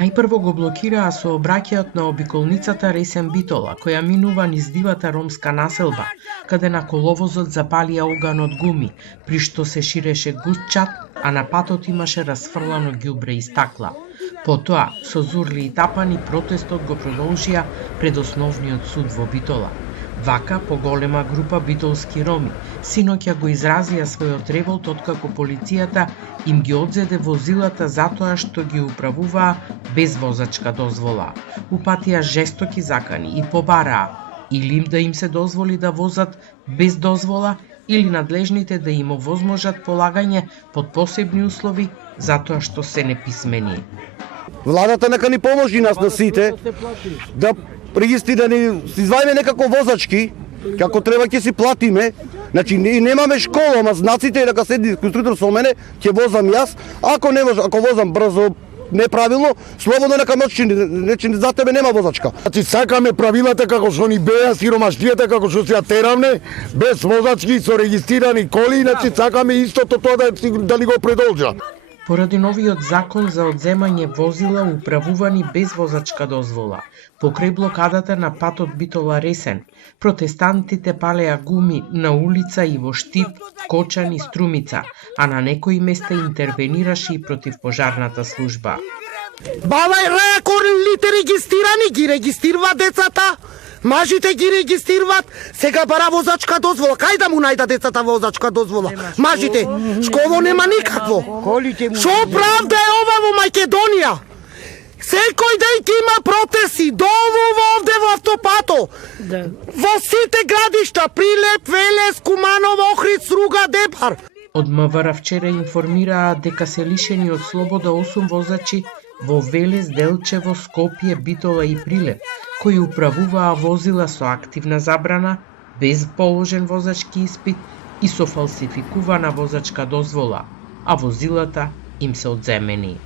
Најпрво го блокираа сообраќајот на обиколницата Ресен Битола, која минува низ дивата ромска населба, каде на коловозот запалија оган од гуми, при што се ширеше густ чад, а на патот имаше расфрлано ѓубре и стакла. Потоа, со зурли и тапани, протестот го продолжија пред основниот суд во Битола. Вака, поголема група битолски роми, синоќа го изразија својот револт откако полицијата им ги одзеде возилата затоа што ги управуваа без возачка дозвола. Упатија жестоки закани и побараа или им да им се дозволи да возат без дозвола или надлежните да им овозможат полагање под посебни услови затоа што се неписмени. Владата нека ни поможи нас на сите да регистрирани, извајме некако возачки, како треба ќе си платиме. Значи немаме школа, ама знаците дека седи конструктор со мене, ќе возам јас. Ако не ако возам брзо, неправилно, слободно нека ночи за тебе нема возачка. Значи сакаме правилата како што ни беа, сиромаштијата како што се терамне, без возачки со регистрирани коли, значи сакаме истото тоа да ни го продолжа. Поради новиот закон за одземање возила управувани без возачка дозвола, покрај блокадата на патот Битола-Ресен, протестантите палеа гуми на улица и во Штип, Кочан и Струмица, а на некои места интервенираше и противпожарната служба. Баба, ако лите регистрирани, ги регистрираат децата, мажите ги регистрираат, сега бара возачка дозвола. Кај да му најда децата возачка дозвола? Мажите, школо нема никакво. Шо правда е ова во Македонија? Секој ден има протести, долу овде во автопато, во сите градишта, Прилеп, Велес, Куманово, Охрид, Струга, Депар. Од МВР вчера информираа дека се лишени од слобода 8 возачи во Велес, Делчево, Скопје, Битола и Прилеп, кои управуваа возила со активна забрана, без положен возачки испит и со фалсификувана возачка дозвола, а возилата им се одземени.